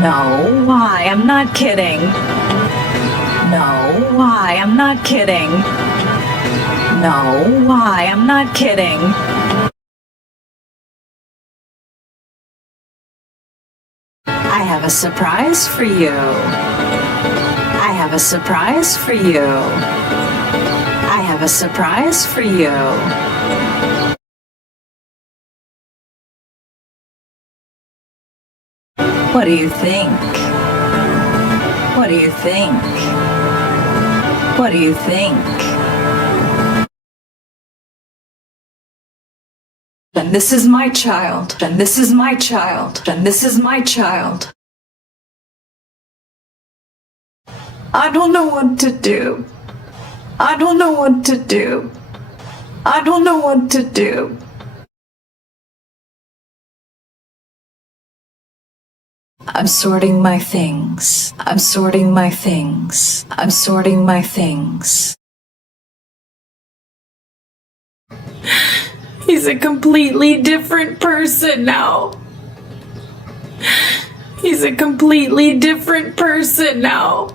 No, why? I'm not kidding. No, why? I'm not kidding. No, why? I'm not kidding. I have a surprise for you. I have a surprise for you. I have a surprise for you. What do you think? What do you think? What do you think? And this is my child. And this is my child. And this is my child. I don't know what to do. I don't know what to do. I don't know what to do. I'm sorting my things. I'm sorting my things. I'm sorting my things. He's a completely different person now. He's a completely different person now.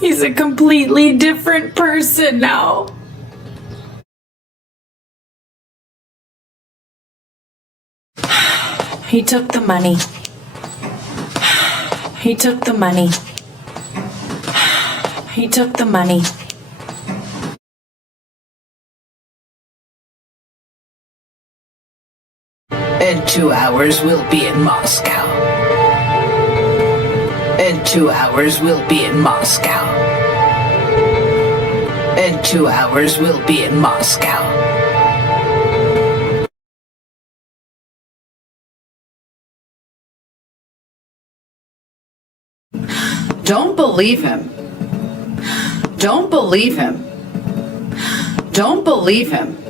He's a completely different person now. He took the money. He took the money. He took the money. In 2 hours, we'll be in Moscow. In 2 hours, we'll be in Moscow. In 2 hours, we'll be in Moscow. Don't believe him. Don't believe him. Don't believe him.